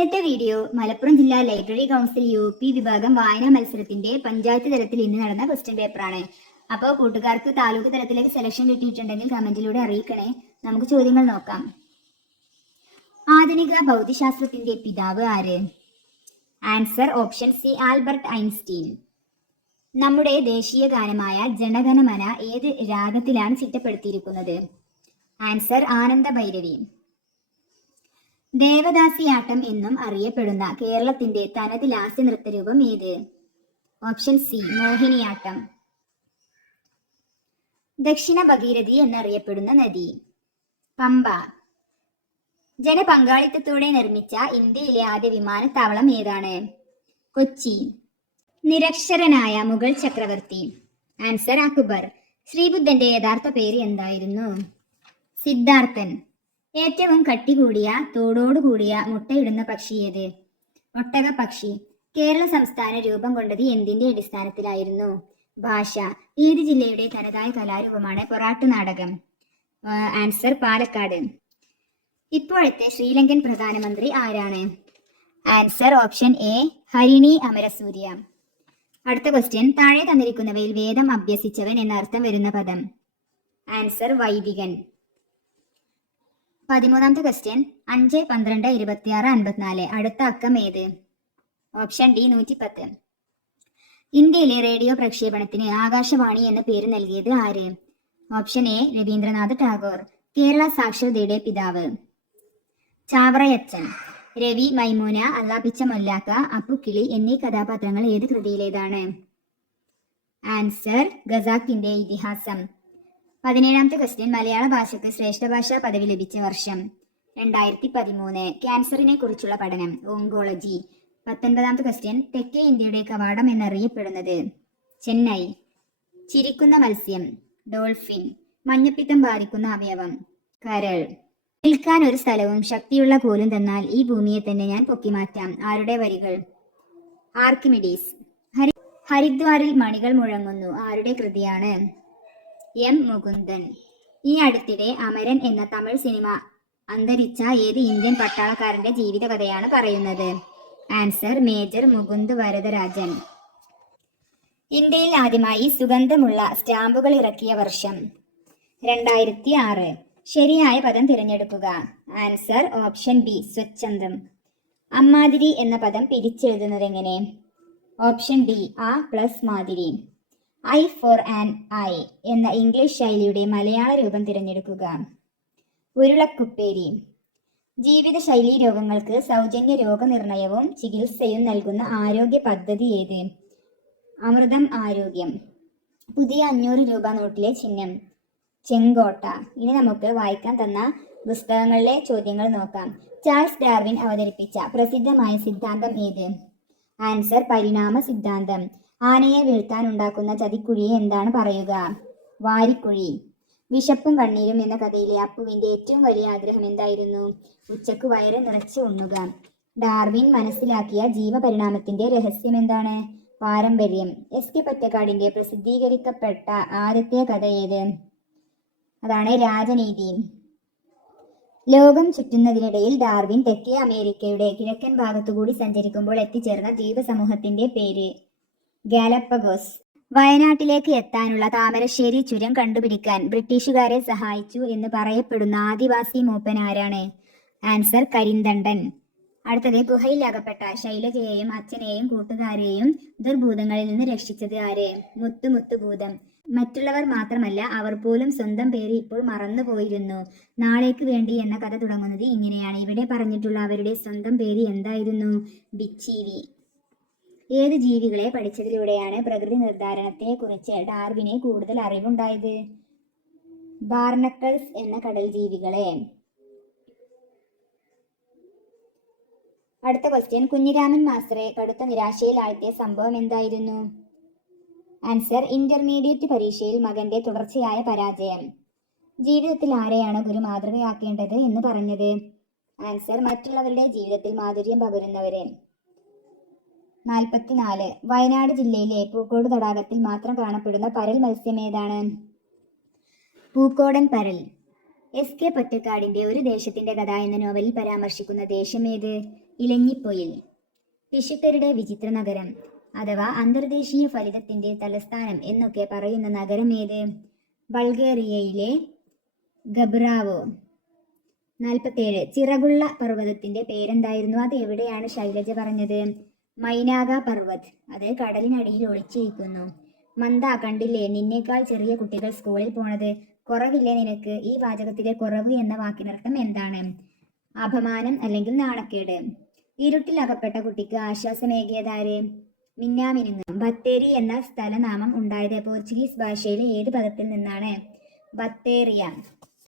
ഇന്നത്തെ വീഡിയോ മലപ്പുറം ജില്ലാ library council UP വിഭാഗം വായനാ മത്സരത്തിന്റെ പഞ്ചായത്ത് തലത്തിൽ ഇന്ന് നടന്ന ക്വസ്റ്റ്യൻ പേപ്പറാണ്. അപ്പോൾ കൂട്ടുകാർക്ക് താലൂക്ക് തലത്തിലേക്ക് സെലക്ഷൻ കിട്ടിയിട്ടുണ്ടെങ്കിൽ കമന്റിലൂടെ അറിയിക്കണേ. നമുക്ക് ചോദ്യങ്ങൾ നോക്കാം. ആധുനിക ഭൗതികശാസ്ത്രത്തിന്റെ പിതാവ് ആര്? Answer option C, Albert Einstein. നമ്മുടെ ദേശീയ ഗാനമായ ജനഗണമന ഏത് രാഗത്തിലാണ് ചിട്ടപ്പെടുത്തിയിരിക്കുന്നത്? ആൻസർ ആനന്ദ ഭൈരവി. ദേവദാസിയാട്ടം എന്നും അറിയപ്പെടുന്ന കേരളത്തിന്റെ തനത് ലാസ്യ നൃത്തരൂപം ഏത്? Option C, Mohiniyattam. ദക്ഷിണ ഭഗീരഥി എന്നറിയപ്പെടുന്ന നദി? പമ്പ. ജനപങ്കാളിത്തത്തോടെ നിർമ്മിച്ച ഇന്ത്യയിലെ ആദ്യ വിമാനത്താവളം ഏതാണ്? കൊച്ചി. നിരക്ഷരനായ മുഗൾ ചക്രവർത്തി? ആൻസർ അക്ബർ. ശ്രീബുദ്ധന്റെ യഥാർത്ഥ പേര് എന്തായിരുന്നു? സിദ്ധാർത്ഥൻ. ഏറ്റവും കട്ടി കൂടിയ തോടോടുകൂടിയ മുട്ടയിടുന്ന പക്ഷി ഏത്? ഒട്ടക പക്ഷി. കേരള സംസ്ഥാനം രൂപം കൊണ്ടത് എന്തിന്റെ അടിസ്ഥാനത്തിലായിരുന്നു? ഭാഷ. ഏത് ജില്ലയുടെ തനതായ കലാരൂപമാണ് പൊറാട്ട് നാടകം? ആൻസർ പാലക്കാട്. ഇപ്പോഴത്തെ ശ്രീലങ്കൻ പ്രധാനമന്ത്രി ആരാണ്? Answer option A, Harini Amarasuriya. അടുത്ത ക്വസ്റ്റ്യൻ, താഴെ തന്നിരിക്കുന്നവയിൽ വേദം അഭ്യസിച്ചവൻ എന്നർത്ഥം വരുന്ന പദം? ആൻസർ വൈദികൻ. 13ാമത്തെ ക്വസ്റ്റ്യൻ, 5, 12, 26, 54 അടുത്ത അക്കം ഏത്? Option D, 110. ഇന്ത്യയിലെ റേഡിയോ പ്രക്ഷേപണത്തിന് ആകാശവാണി എന്ന പേര് നൽകിയത് ആര്? Option A, Rabindranath Tagore. കേരള സാക്ഷരതയുടെ പിതാവ്? ചാവറയച്ചൻ. രവി, മൈമൂന, അള്ളാപ്പിച്ച മൊല്ലാക്ക, അപ്പുക്കിളി എന്നീ കഥാപാത്രങ്ങൾ ഏത് കൃതിയിലേതാണ്? ആൻസർ ഖസാക്കിന്റെ ഇതിഹാസം. 17ാമത്തെ ക്വസ്റ്റ്യൻ, മലയാള ഭാഷയ്ക്ക് ശ്രേഷ്ഠ ഭാഷാ പദവി ലഭിച്ച വർഷം? 2013. ക്യാൻസറിനെ കുറിച്ചുള്ള പഠനം? ഓങ്കോളജി. 19ാമത്തെ ക്വസ്റ്റ്യൻ, തെക്കേ ഇന്ത്യയുടെ കവാടം എന്നറിയപ്പെടുന്നത്? ചെന്നൈ. ചിരിക്കുന്ന മത്സ്യം? ഡോൾഫിൻ. മഞ്ഞപ്പിത്തം ബാധിക്കുന്ന അവയവം? കരൾ. നിൽക്കാൻ ഒരു സ്ഥലവും ശക്തിയുള്ള കോലും തന്നാൽ ഈ ഭൂമിയെ തന്നെ ഞാൻ പൊക്കി മാറ്റാം. ആരുടെ വരികൾ? ആർക്കിമിഡീസ്. ഹരിദ്വാറിൽ മണികൾ മുഴങ്ങുന്നു ആരുടെ കൃതിയാണ്? എം മുകുന്ദൻ. ഈ അടുത്തിടെ അമരൻ എന്ന തമിഴ് സിനിമ അന്തരിച്ച ഏത് ഇന്ത്യൻ പട്ടാളക്കാരന്റെ ജീവിതകഥയാണ് പറയുന്നത്? Answer major Mukund Varadarajan. ഇന്ത്യയിൽ ആദ്യമായി സുഗന്ധമുള്ള സ്റ്റാമ്പുകൾ ഇറക്കിയ വർഷം? 2006. ശരിയായ പദം തിരഞ്ഞെടുക്കുക. ആൻസർ ഓപ്ഷൻ ബി, സ്വച്ഛന്തം. അമ്മാതിരി എന്ന പദം പിരിച്ചെഴുതുന്നത് എങ്ങനെ? ഓപ്ഷൻ ഡി, ആ പ്ലസ് മാതിരി. ഐ ഫോർ ആൻ ഐ എന്ന ഇംഗ്ലീഷ് ശൈലിയുടെ മലയാള രൂപം തിരഞ്ഞെടുക്കുക. ഉരുളക്കുപ്പേരി. ജീവിതശൈലീ രോഗങ്ങൾക്ക് സൗജന്യ രോഗനിർണയവും ചികിത്സയും നൽകുന്ന ആരോഗ്യ പദ്ധതി ഏത്? അമൃതം ആരോഗ്യം. പുതിയ 500 രൂപ നോട്ടിലെ ചിഹ്നം? ചെങ്കോട്ട. ഇനി നമുക്ക് വായിക്കാൻ തന്ന പുസ്തകങ്ങളിലെ ചോദ്യങ്ങൾ നോക്കാം. ചാൾസ് ഡാർവിൻ അവതരിപ്പിച്ച പ്രസിദ്ധമായ സിദ്ധാന്തം ഏത്? ആൻസർ പരിണാമ സിദ്ധാന്തം. ആനയെ വീഴ്ത്താൻ ഉണ്ടാക്കുന്ന ചതിക്കുഴിയെ എന്താണ് പറയുക? വാരിക്കുഴി. വിശപ്പും കണ്ണീരും എന്ന കഥയിലെ അപ്പുവിന്റെ ഏറ്റവും വലിയ ആഗ്രഹം എന്തായിരുന്നു? ഉച്ചക്ക് വയറ് നിറച്ച് ഉണ്ണുക. ഡാർവിൻ മനസ്സിലാക്കിയ ജീവപരിണാമത്തിന്റെ രഹസ്യം എന്താണ്? പാരമ്പര്യം. എസ്.കെ. പൊറ്റക്കാടിന്റെ പ്രസിദ്ധീകരിക്കപ്പെട്ട ആദ്യത്തെ കഥ ഏത്? അതാണ് രാജനീതി. ലോകം ചുറ്റുന്നതിനിടയിൽ ഡാർവിൻ തെക്കേ അമേരിക്കയുടെ കിഴക്കൻ ഭാഗത്തുകൂടി സഞ്ചരിക്കുമ്പോൾ എത്തിച്ചേർന്ന ദ്വീപസമൂഹത്തിന്റെ പേര്? ഗാലപ്പഗോസ്. വയനാട്ടിലേക്ക് എത്താനുള്ള താമരശ്ശേരി ചുരം കണ്ടുപിടിക്കാൻ ബ്രിട്ടീഷുകാരെ സഹായിച്ചു എന്ന് പറയപ്പെടുന്ന ആദിവാസി മൂപ്പൻ ആരാണ്? ആൻസർ കരിന്തണ്ടൻ. അടുത്തത്, ഗുഹയിൽ അകപ്പെട്ട ശൈലജയെയും അച്ഛനെയും കൂട്ടുകാരെയും ദുർഭൂതങ്ങളിൽ നിന്ന് രക്ഷിച്ചത് ആര്? മുത്തുഭൂതം. മറ്റുള്ളവർ മാത്രമല്ല, അവർ പോലും സ്വന്തം പേര് ഇപ്പോൾ മറന്നുപോയിരുന്നു. നാളേക്ക് വേണ്ടി എന്ന കഥ തുടങ്ങുന്നത് ഇങ്ങനെയാണ്. ഇവിടെ പറഞ്ഞിട്ടുള്ള അവരുടെ സ്വന്തം പേര് എന്തായിരുന്നു? ബിച്ചീവി. ഏത് ജീവികളെ പഠിച്ചതിലൂടെയാണ് പ്രകൃതി നിർദ്ധാരണത്തെ കുറിച്ച് ഡാർവിനെ കൂടുതൽ അറിവുണ്ടായത്? ബാർനക്കിൾസ് എന്ന കടൽ ജീവികളെ. അടുത്ത ക്വസ്റ്റ്യൻ, കുഞ്ഞിരാമൻ മാസ്റ്ററെ കടുത്ത നിരാശയിലാഴ്ത്തിയ സംഭവം എന്തായിരുന്നു? ആൻസർ ഇന്റർമീഡിയറ്റ് പരീക്ഷയിൽ മകന്റെ തുടർച്ചയായ പരാജയം. ജീവിതത്തിൽ ആരെയാണ് ഗുരു മാതൃകയാക്കേണ്ടത് എന്ന് പറഞ്ഞത്? ആൻസർ മറ്റുള്ളവരുടെ ജീവിതത്തിൽ മാധുര്യം പകരുന്നവരെ. 44. വയനാട് ജില്ലയിലെ പൂക്കോട് തടാകത്തിൽ മാത്രം കാണപ്പെടുന്ന പരൽ മത്സ്യം ഏതാണ്? പൂക്കോടൻ പരൽ. എസ്.കെ. പൊറ്റക്കാടിന്റെ ഒരു ദേശത്തിന്റെ കഥ എന്ന നോവലിൽ പരാമർശിക്കുന്ന ദേശം ഏത്? ഇലഞ്ഞിപ്പൊയിൽ. പിഷിട്ടരുടെ വിചിത്ര നഗരം അഥവാ അന്തർദേശീയ ഫലിതത്തിന്റെ തലസ്ഥാനം എന്നൊക്കെ പറയുന്ന നഗരം ഏത്? ബൾഗേറിയയിലെ ഗബ്രാവോ. 47. ചിറകുള്ള പർവ്വതത്തിന്റെ പേരെന്തായിരുന്നു? അത് എവിടെയാണ് ശൈലജ പറഞ്ഞത്? മൈനാക പർവ്വത്. അത് കടലിനടിയിൽ ഒളിച്ചിരിക്കുന്നു. മന്ദ, കണ്ടില്ലേ നിന്നേക്കാൾ ചെറിയ കുട്ടികൾ സ്കൂളിൽ പോണത്. കുറവില്ലേ നിനക്ക്? ഈ വാചകത്തിലെ കുറവ് എന്ന വാക്കിനർത്ഥം എന്താണ്? അപമാനം അല്ലെങ്കിൽ നാണക്കേട്. ഇരുട്ടിൽ അകപ്പെട്ട കുട്ടിക്ക് ആശ്വാസമേകിയതാര്? മിന്നാമിനുങ്ങ്. ബത്തേരി എന്ന സ്ഥലനാമം ഉണ്ടായത് പോർച്ചുഗീസ് ഭാഷയിലെ ഏത് പദത്തിൽ നിന്നാണ്? ബത്തേറിയ.